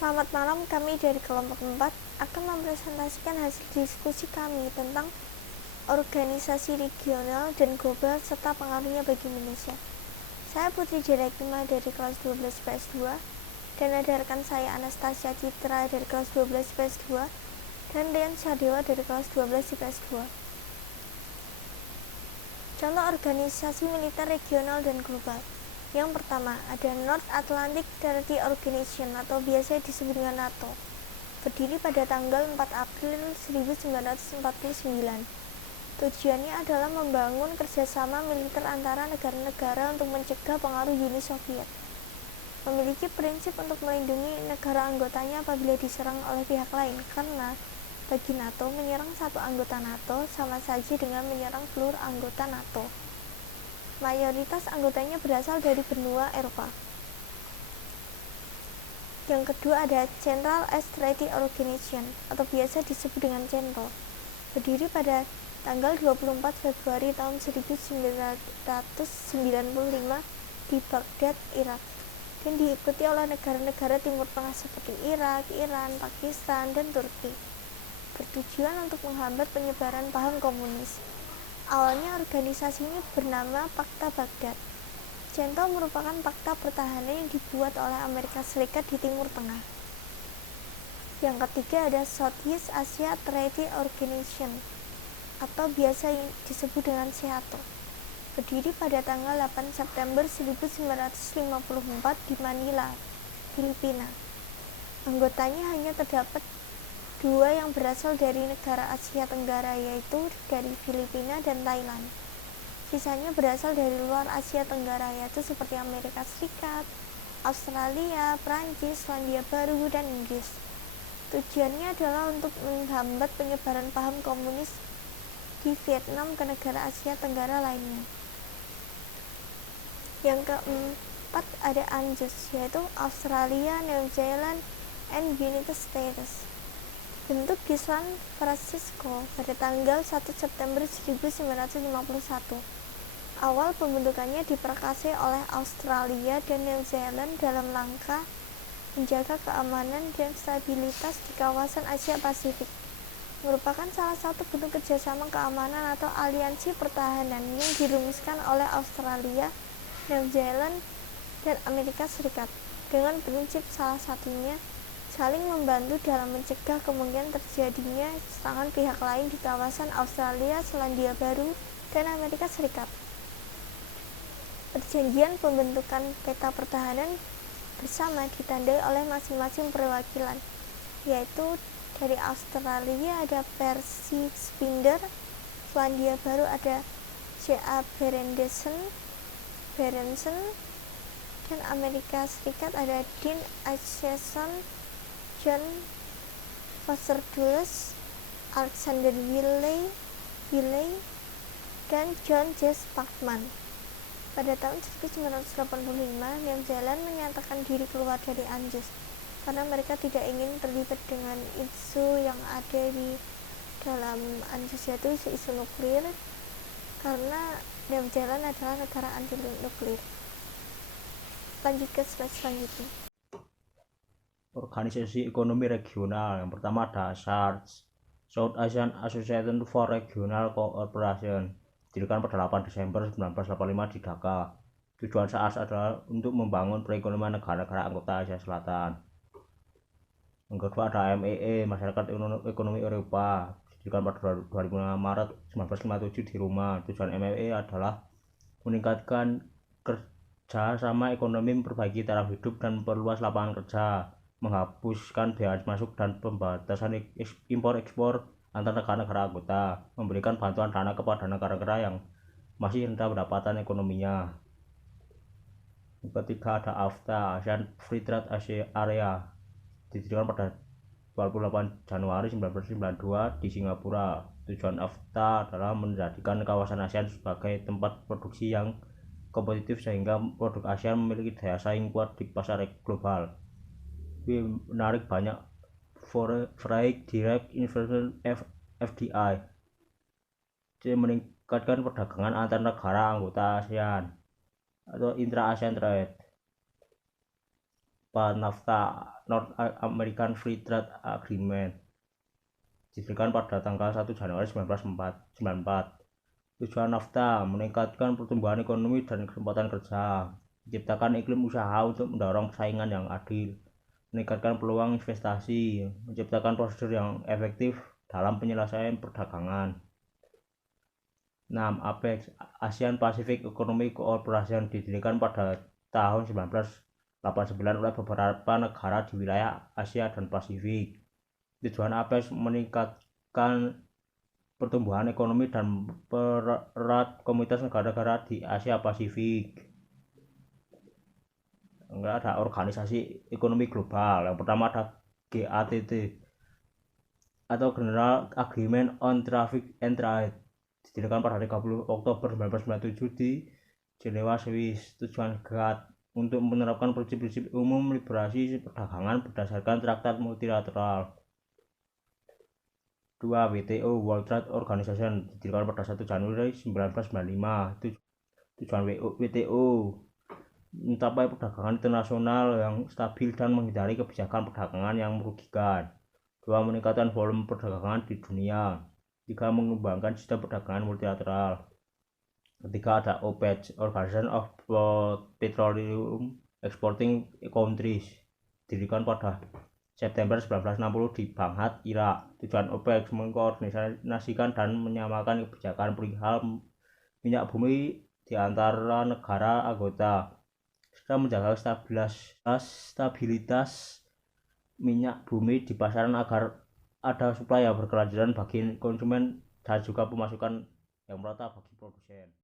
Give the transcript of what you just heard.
Selamat malam, kami dari kelompok 4 akan mempresentasikan hasil diskusi kami tentang organisasi regional dan global serta pengaruhnya bagi Indonesia. Saya Putri Direkima dari kelas 12 PS 2 dan ada rekan saya Anastasia Citra dari kelas 12 PS 2 dan Rian Sadewa dari kelas 12 PS 2. Contoh organisasi militer regional dan global. Yang pertama, ada North Atlantic Treaty Organization atau biasa disebut dengan NATO. Berdiri pada tanggal 4 April 1949. Tujuannya adalah membangun kerjasama militer antara negara-negara untuk mencegah pengaruh Uni Soviet. Memiliki prinsip untuk melindungi negara anggotanya apabila diserang oleh pihak lain, karena bagi NATO, menyerang satu anggota NATO sama saja dengan menyerang seluruh anggota NATO. Mayoritas anggotanya berasal dari benua Eropa. Yang kedua ada Central East Treaty Organization atau biasa disebut dengan CENTO. Berdiri pada tanggal 24 Februari tahun 1995 di Baghdad, Irak, dan diikuti oleh negara-negara Timur Tengah seperti Irak, Iran, Pakistan, dan Turki. Bertujuan untuk menghambat penyebaran paham komunis. Awalnya organisasi ini bernama Pakta Baghdad. CENTO merupakan fakta pertahanan yang dibuat oleh Amerika Serikat di Timur Tengah. Yang ketiga ada Southeast Asia Treaty Organization atau biasa disebut dengan SEATO. Berdiri pada tanggal 8 September 1954 di Manila, Filipina. Anggotanya hanya terdapat dua yang berasal dari negara Asia Tenggara, yaitu dari Filipina dan Thailand. Sisanya berasal dari luar Asia Tenggara, yaitu seperti Amerika Serikat, Australia, Prancis, Selandia Baru, dan Inggris. Tujuannya adalah untuk menghambat penyebaran paham komunis di Vietnam ke negara Asia Tenggara lainnya. Yang keempat ada ANZUS, yaitu Australia, New Zealand, and United States. Bentuk di San Francisco pada tanggal 1 September 1951. Awal pembentukannya diperkasih oleh Australia dan New Zealand dalam rangka menjaga keamanan dan stabilitas di kawasan Asia Pasifik. Merupakan salah satu bentuk kerjasama keamanan atau aliansi pertahanan yang dirumuskan oleh Australia, New Zealand, dan Amerika Serikat dengan prinsip salah satunya saling membantu dalam mencegah kemungkinan terjadinya serangan pihak lain di kawasan Australia, Selandia Baru, dan Amerika Serikat. Perjanjian pembentukan peta pertahanan bersama ditandai oleh masing-masing perwakilan, yaitu dari Australia ada Percy Spinder, Selandia Baru ada J.A. Berenson, dan Amerika Serikat ada Dean Acheson, John Foster Dulles, Alexander Willey, dan John J. Parkman. Pada tahun 1985, New Zealand menyatakan diri keluar dari ANZUS karena mereka tidak ingin terlibat dengan isu yang ada di dalam ANZUS, yaitu isu nuklir, karena New Zealand adalah negara anti nuklir. Lanjut ke slide selanjutnya. Organisasi ekonomi regional. Yang pertama ada SARC, South Asian Association for Regional Cooperation, didirikan pada 8 Desember 1985 di Dhaka. Tujuan SARC adalah untuk membangun perekonomian negara-negara anggota Asia Selatan. Yang kedua ada MEE, Masyarakat Ekonomi Eropa, didirikan pada 25 Maret 1957 di Roma. Tujuan MEE adalah meningkatkan kerjasama ekonomi, memperbaiki taraf hidup dan memperluas lapangan kerja, menghapuskan bea masuk dan pembatasan impor-ekspor antar negara-negara anggota, memberikan bantuan dana kepada negara-negara yang masih rendah pendapatan ekonominya. Yang ketiga ada AFTA, ASEAN Free Trade Area, didirikan pada 28 Januari 1992 di Singapura. Tujuan AFTA adalah menjadikan kawasan ASEAN sebagai tempat produksi yang kompetitif sehingga produk ASEAN memiliki daya saing kuat di pasar global. Menarik banyak foreign direct investment FDI, meningkatkan perdagangan antar negara anggota ASEAN atau intra-ASEAN trade. NAFTA North American Free Trade Agreement didirikan pada tanggal 1 Januari 1994. Tujuan NAFTA meningkatkan pertumbuhan ekonomi dan kesempatan kerja, menciptakan iklim usaha untuk mendorong persaingan yang adil, meningkatkan peluang investasi, menciptakan prosedur yang efektif dalam penyelesaian perdagangan. 6. APEC ASEAN Pacific Economic Cooperation didirikan pada tahun 1989 oleh beberapa negara di wilayah Asia dan Pasifik. Tujuan APEC meningkatkan pertumbuhan ekonomi dan mempererat komunitas negara-negara di Asia Pasifik. Enggak ada organisasi ekonomi global. Yang pertama ada GATT atau General Agreement on Traffic and Trade, didirikan pada 30 Oktober 1997 di Jenewa, Swiss. Tujuan GATT untuk menerapkan prinsip-prinsip umum liberasi perdagangan berdasarkan traktat multilateral. 2. WTO World Trade Organization didirikan pada 1 Januari 1995. Tujuan WTO mencapai perdagangan internasional yang stabil dan menghindari kebijakan perdagangan yang merugikan. 2. Meningkatkan volume perdagangan di dunia. 3. Mengembangkan sistem perdagangan multilateral. 4. Ada OPEC, Organization of Petroleum Exporting Countries, didirikan pada September 1960 di Baghdad, Irak. Tujuan OPEC mengkoordinasikan dan menyamakan kebijakan perihal minyak bumi di antara negara anggota, serta menjaga stabilitas minyak bumi di pasaran agar ada suplai yang berkelanjutan bagi konsumen dan juga pemasukan yang merata bagi produsen.